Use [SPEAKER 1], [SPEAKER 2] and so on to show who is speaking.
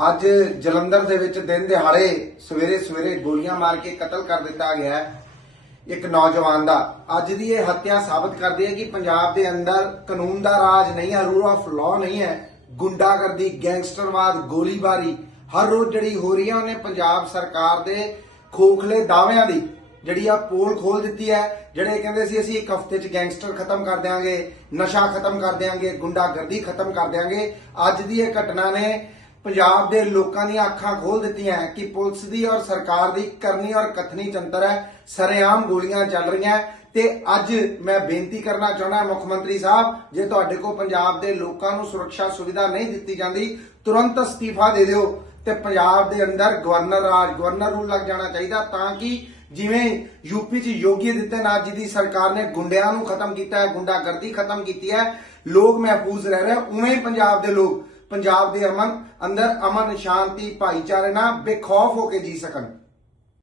[SPEAKER 1] ਅੱਜ ਜਲੰਧਰ ਦੇ ਵਿੱਚ ਦਿਨ ਦਿਹਾੜੇ ਸਵੇਰੇ ਸਵੇਰੇ ਗੋਲੀਆਂ ਮਾਰ ਕੇ ਕਤਲ ਕਰ ਦਿੱਤਾ ਗਿਆ ਹੈ। ਇੱਕ ਨੌਜਵਾਨ ਦਾ ਅੱਜ ਦੀ ਇਹ ਹੱਤਿਆ ਸਾਬਤ ਕਰਦੀ ਹੈ ਕਿ ਪੰਜਾਬ ਦੇ ਅੰਦਰ ਕਾਨੂੰਨ ਦਾ ਰਾਜ ਨਹੀਂ ਹੈ ਰੂਲ ਆਫ ਲਾਅ ਨਹੀਂ ਹੈ। ਗੁੰਡਾਗਰਦੀ, ਗੈਂਗਸਟਰਵਾਦ, ਗੋਲੀਬਾਰੀ ਹਰ ਰੋਜ਼ ਜਿਹੜੀ ਹੋ ਰਹੀ ਹੈ, ਉਹਨੇ ਪੰਜਾਬ ਸਰਕਾਰ ਦੇ ਖੋਖਲੇ ਦਾਅਵਿਆਂ ਦੀ ਜਿਹੜੀ ਆ ਪੋਲ ਖੋਲ ਦਿੱਤੀ ਹੈ, ਜਿਹੜੇ ਕਹਿੰਦੇ ਸੀ ਅਸੀਂ ਇੱਕ ਹਫ਼ਤੇ 'ਚ ਗੈਂਗਸਟਰ ਖਤਮ ਕਰ ਦਿਆਂਗੇ, ਨਸ਼ਾ ਖਤਮ ਕਰ ਦਿਆਂਗੇ, ਗੁੰਡਾਗਰਦੀ ਖਤਮ ਕਰ ਦਿਆਂਗੇ। ਅੱਜ ਦੀ ਇਹ ਘਟਨਾ ਨੇ ਪੰਜਾਬ ਦੇ ਲੋਕਾਂ ਦੀਆਂ ਅੱਖਾਂ ਖੋਲ ਦਿੱਤੀਆਂ ਹੈ ਕਿ ਪੁਲਿਸ ਦੀ ਔਰ ਸਰਕਾਰ ਦੀ ਕਰਨੀ ਔਰ ਕਥਨੀ ਚੰਤਰ ਹੈ, ਸਰੇਆਮ ਗੋਲੀਆਂ ਚੱਲ ਰਹੀਆਂ ਤੇ ਅੱਜ ਮੈਂ ਬੇਨਤੀ ਕਰਨਾ ਚਾਹੁੰਦਾ ਮੁੱਖ ਮੰਤਰੀ ਸਾਹਿਬ, ਜੇ ਤੁਹਾਡੇ ਕੋਲ ਪੰਜਾਬ ਦੇ ਲੋਕਾਂ ਨੂੰ ਸੁਰੱਖਿਆ ਸੁਵਿਧਾ ਨਹੀਂ ਦਿੱਤੀ ਜਾਂਦੀ, ਤੁਰੰਤ ਅਸਤੀਫਾ ਦੇ ਦਿਓ ਤੇ ਪੰਜਾਬ ਦੇ ਅੰਦਰ ਗਵਰਨਰ, ਰਾਜ ਗਵਰਨਰ ਰੂਲ ਲੱਗ ਜਾਣਾ ਚਾਹੀਦਾ ਤਾਂ ਕਿ ਜਿਵੇਂ ਯੂਪੀ 'ਚ ਯੋਗੀ ਆਦਿੱਤਿਆਨਾਥ ਜੀ ਦੀ ਸਰਕਾਰ ਨੇ ਗੁੰਡਿਆਂ ਨੂੰ ਖਤਮ ਕੀਤਾ ਹੈ, ਗੁੰਡਾਗਰਦੀ ਖਤਮ ਕੀਤੀ ਹੈ, ਲੋਕ ਮਹਿਫੂਜ਼ ਰਹਿ ਰਹੇ ਉਵੇਂ ਹੀ ਪੰਜਾਬ ਦੇ ਲੋਕ ਪੰਜਾਬ ਦੇ ਅਮਨ ਅੰਦਰ ਅਮਨ ਸ਼ਾਂਤੀ ਭਾਈਚਾਰੇ ਨਾਲ ਬੇਖੌਫ ਹੋ ਕੇ ਜੀ ਸਕਣ।